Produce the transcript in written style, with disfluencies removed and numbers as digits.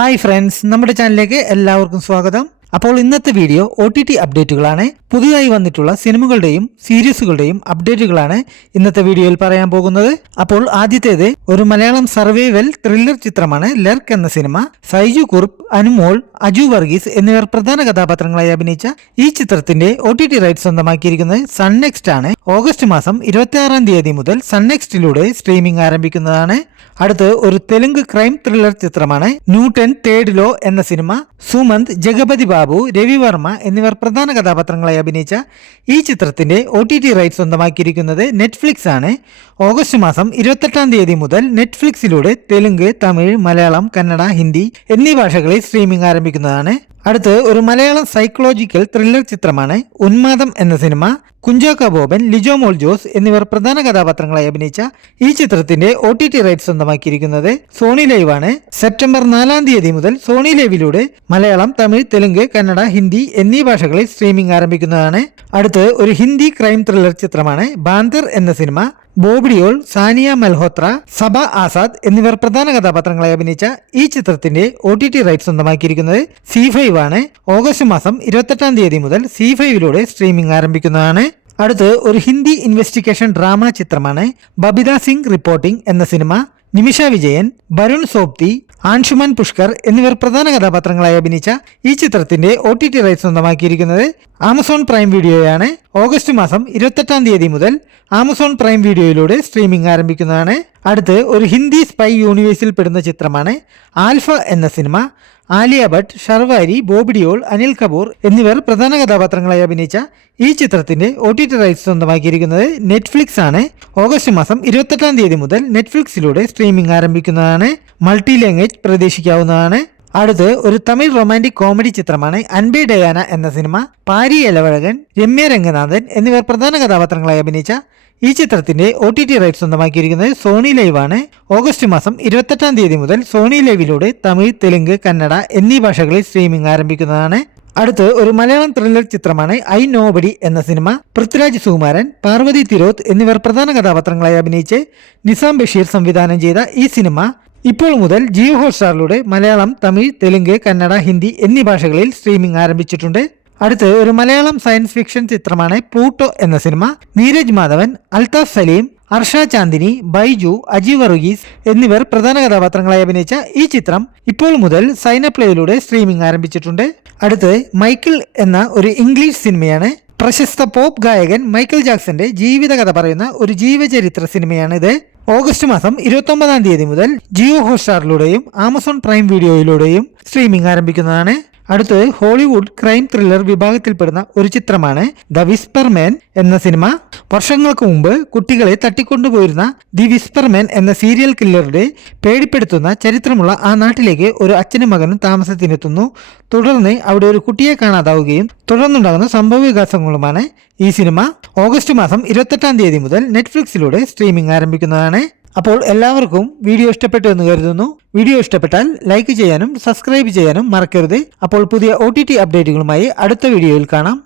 Hi friends, നമ്മുടെ ചാനലിലേക്ക് എല്ലാവർക്കും സ്വാഗതം. അപ്പോൾ ഇന്നത്തെ വീഡിയോ OTT അപ്ഡേറ്റുകളാണ്. പുതിയതായി വന്നിട്ടുള്ള സിനിമകളുടെയും സീരീസുകളുടെയും അപ്ഡേറ്റുകളാണ് ഇന്നത്തെ വീഡിയോയിൽ പറയാൻ പോകുന്നത്. അപ്പോൾ ആദ്യത്തേത് ഒരു മലയാളം സർവൈവൽ ത്രില്ലർ ചിത്രമാണ് ലെർക്ക് എന്ന സിനിമ. സൈജു കുറുപ്പ്, അനുമോൾ, അജു വർഗീസ് എന്നിവർ പ്രധാന കഥാപാത്രങ്ങളായി അഭിനയിച്ച ഈ ചിത്രത്തിന്റെ OTT റൈറ്റ്സ് സ്വന്തമാക്കിയിരിക്കുന്നത് സൺ നെക്സ്റ്റ് ആണ്. ഓഗസ്റ്റ് മാസം 26-ാം തീയതി മുതൽ സൺ നെക്സ്റ്റിലൂടെ സ്ട്രീമിംഗ് ആരംഭിക്കുന്നതാണ്. അടുത്ത് ഒരു തെലുങ്ക് ക്രൈം ത്രില്ലർ ചിത്രമാണ് ന്യൂട്ടൺ തേർഡ് ലോ എന്ന സിനിമ. സുമന്ത്, ജഗപതി ബാബു, രവി വർമ്മ എന്നിവർ പ്രധാന കഥാപാത്രങ്ങളായി അഭിനയിച്ച ഈ ചിത്രത്തിന്റെ OTT റൈറ്റ്സ് സ്വന്തമാക്കിയിരിക്കുന്നത് നെറ്റ്ഫ്ലിക്സ് ആണ്. ഓഗസ്റ്റ് മാസം 28-ാം തീയതി മുതൽ നെറ്റ്ഫ്ലിക്സിലൂടെ തെലുങ്ക്, തമിഴ്, മലയാളം, കന്നഡ, ഹിന്ദി എന്നീ ഭാഷകളിൽ സ്ട്രീമിംഗ് ആരംഭിക്കുന്നതാണ്. അടുത്ത് ഒരു മലയാളം സൈക്കോളജിക്കൽ ത്രില്ലർ ചിത്രമാണ് ഉന്മാദം എന്ന സിനിമ. കുഞ്ചാക്കോ ബോബൻ, ലിജോ മോൾ ജോസ് എന്നിവർ പ്രധാന കഥാപാത്രങ്ങളായി അഭിനയിച്ച ഈ ചിത്രത്തിന്റെ OTT റൈറ്റ്സ് സ്വന്തമാക്കിയിരിക്കുന്നത് സോണി ലൈവ് ആണ്. സെപ്റ്റംബർ 4-ാം തീയതി മുതൽ സോണി ലൈവിലൂടെ മലയാളം, തമിഴ്, തെലുങ്ക്, കന്നഡ, ഹിന്ദി എന്നീ ഭാഷകളിൽ സ്ട്രീമിംഗ് ആരംഭിക്കുന്നതാണ്. അടുത്ത് ഒരു ഹിന്ദി ക്രൈം ത്രില്ലർ ചിത്രമാണ് ബാന്തർ എന്ന സിനിമ. ബോബി ഡിയോൾ, സാനിയ മൽഹോത്ര, സബ ആസാദ് എന്നിവർ പ്രധാന കഥാപാത്രങ്ങളായി അഭിനയിച്ച ഈ ചിത്രത്തിന്റെ OTT റൈറ്റ്സ് സ്വന്തമാക്കിയിരിക്കുന്നത് C5 ആണ്. ഓഗസ്റ്റ് മാസം 28-ാം തീയതി മുതൽ C5ലൂടെ സ്ട്രീമിംഗ് ആരംഭിക്കുന്നതാണ്. അടുത്ത് ഒരു ഹിന്ദി ഇൻവെസ്റ്റിഗേഷൻ ഡ്രാമ ചിത്രമാണ് ബബിത സിംഗ് റിപ്പോർട്ടിംഗ് എന്ന സിനിമ. നിമിഷ വിജയൻ, വരുൺ സോപ്തി, ആൻഷുമാൻ പുഷ്കർ എന്നിവർ പ്രധാന കഥാപാത്രങ്ങളായി അഭിനയിച്ച ഈ ചിത്രത്തിന്റെ OTT റൈറ്റ്സ് സ്വന്തമാക്കിയിരിക്കുന്നത് ആമസോൺ പ്രൈം വീഡിയോയാണ്. ഓഗസ്റ്റ് മാസം 28-ാം തീയതി മുതൽ ആമസോൺ പ്രൈം വീഡിയോയിലൂടെ സ്ട്രീമിംഗ് ആരംഭിക്കുന്നതാണ്. അടുത്ത് ഒരു ഹിന്ദി സ്പൈ യൂണിവേഴ്സിൽ പെടുന്ന ചിത്രമാണ് ആൽഫ എന്ന സിനിമ. ആലിയ ഭട്ട്, ഷർവാരി, ബോബി ഡിയോൾ, അനിൽ കപൂർ എന്നിവർ പ്രധാന കഥാപാത്രങ്ങളായി അഭിനയിച്ച ഈ ചിത്രത്തിന്റെ OTT റൈറ്റ്സ് സ്വന്തമാക്കിയിരിക്കുന്നത് നെറ്റ്ഫ്ലിക്സ് ആണ്. ഓഗസ്റ്റ് മാസം 28-ാം തീയതി മുതൽ നെറ്റ്ഫ്ലിക്സിലൂടെ സ്ട്രീമിംഗ് ആരംഭിക്കുന്നതാണ്. മൾട്ടി ലാംഗ്വേജ് പ്രതീക്ഷിക്കാവുന്നതാണ്. അടുത്ത് ഒരു തമിഴ് റൊമാൻറ്റിക് കോമഡി ചിത്രമാണ് അൻപേ ഡയാന എന്ന സിനിമ. പാരി എലവഴകൻ, രമ്യ രംഗനാഥൻ എന്നിവർ പ്രധാന കഥാപാത്രങ്ങളായി അഭിനയിച്ച ഈ ചിത്രത്തിന്റെ OTT റൈറ്റ്സ് സ്വന്തമാക്കിയിരിക്കുന്നത് സോണി ലൈവ് ആണ്. ഓഗസ്റ്റ് മാസം 28-ാം തീയതി മുതൽ സോണി ലൈവിലൂടെ തമിഴ്, തെലുങ്ക്, കന്നഡ എന്നീ ഭാഷകളിൽ സ്ട്രീമിംഗ് ആരംഭിക്കുന്നതാണ്. അടുത്ത് ഒരു മലയാളം ത്രില്ലർ ചിത്രമാണ് ഐ നോബഡി എന്ന സിനിമ. പൃഥ്വിരാജ് സുകുമാരൻ, പാർവതി തിരോത്ത് എന്നിവർ പ്രധാന കഥാപാത്രങ്ങളായി അഭിനയിച്ച് നിസാം ബഷീർ സംവിധാനം ചെയ്ത ഈ സിനിമ ഇപ്പോൾ മുതൽ ജിയോ ഹോട്ട്സ്റ്റാറിലൂടെ മലയാളം, തമിഴ്, തെലുങ്ക്, കന്നഡ, ഹിന്ദി എന്നീ ഭാഷകളിൽ സ്ട്രീമിംഗ് ആരംഭിച്ചിട്ടുണ്ട്. അടുത്ത് ഒരു മലയാളം സയൻസ് ഫിക്ഷൻ ചിത്രമാണ് പ്ലൂട്ടോ എന്ന സിനിമ. നീരജ് മാധവൻ, അൽതാഫ് സലീം, അർഷ ചാന്ദിനി, ബൈജു, അജി വർഗീസ് എന്നിവർ പ്രധാന കഥാപാത്രങ്ങളായി അഭിനയിച്ച ഈ ചിത്രം ഇപ്പോൾ മുതൽ സൈനപ്ലേയിലൂടെ സ്ട്രീമിംഗ് ആരംഭിച്ചിട്ടുണ്ട്. അടുത്ത് മൈക്കിൾ എന്ന ഒരു ഇംഗ്ലീഷ് സിനിമയാണ്. പ്രശസ്ത പോപ്പ് ഗായകൻ മൈക്കിൾ ജാക്സന്റെ ജീവിത കഥ പറയുന്ന ഒരു ജീവചരിത്ര സിനിമയാണ് ഇത്. ഓഗസ്റ്റ് മാസം 29-ാം തീയതി മുതൽ ജിയോ ഹോട്ട്സ്റ്റാറിലൂടെയും ആമസോൺ പ്രൈം വീഡിയോയിലൂടെയും സ്ട്രീമിംഗ് ആരംഭിക്കുന്നതാണ്. അടുത്ത് ഹോളിവുഡ് ക്രൈം ത്രില്ലർ വിഭാഗത്തിൽപ്പെടുന്ന ഒരു ചിത്രമാണ് ദ വിസ്പർമാൻ എന്ന സിനിമ. വർഷങ്ങൾക്ക് മുമ്പ് കുട്ടികളെ തട്ടിക്കൊണ്ടുപോയിരുന്ന ദി വിസ്പർമാൻ എന്ന സീരിയൽ കില്ലറുടെ പേടിപ്പെടുത്തുന്ന ചരിത്രമുള്ള ആ നാട്ടിലേക്ക് ഒരു അച്ഛനും മകനും താമസത്തിനെത്തുന്നു. തുടർന്ന് അവിടെ ഒരു കുട്ടിയെ കാണാതാവുകയും തുടർന്നുണ്ടാകുന്ന സംഭവ വികാസങ്ങളുമാണ് ഈ സിനിമ. ഓഗസ്റ്റ് മാസം 28-ാം തീയതി മുതൽ നെറ്റ്ഫ്ലിക്സിലൂടെ സ്ട്രീമിംഗ് ആരംഭിക്കുന്നതാണ്. അപ്പോൾ എല്ലാവർക്കും വീഡിയോ ഇഷ്ടപ്പെട്ടു എന്ന് കരുതുന്നു. വീഡിയോ ഇഷ്ടപ്പെട്ടാൽ ലൈക്ക് ചെയ്യാനും സബ്സ്ക്രൈബ് ചെയ്യാനും മറക്കരുത്. അപ്പോൾ പുതിയ OTT അപ്ഡേറ്റുകളുമായി അടുത്ത വീഡിയോയിൽ കാണാം.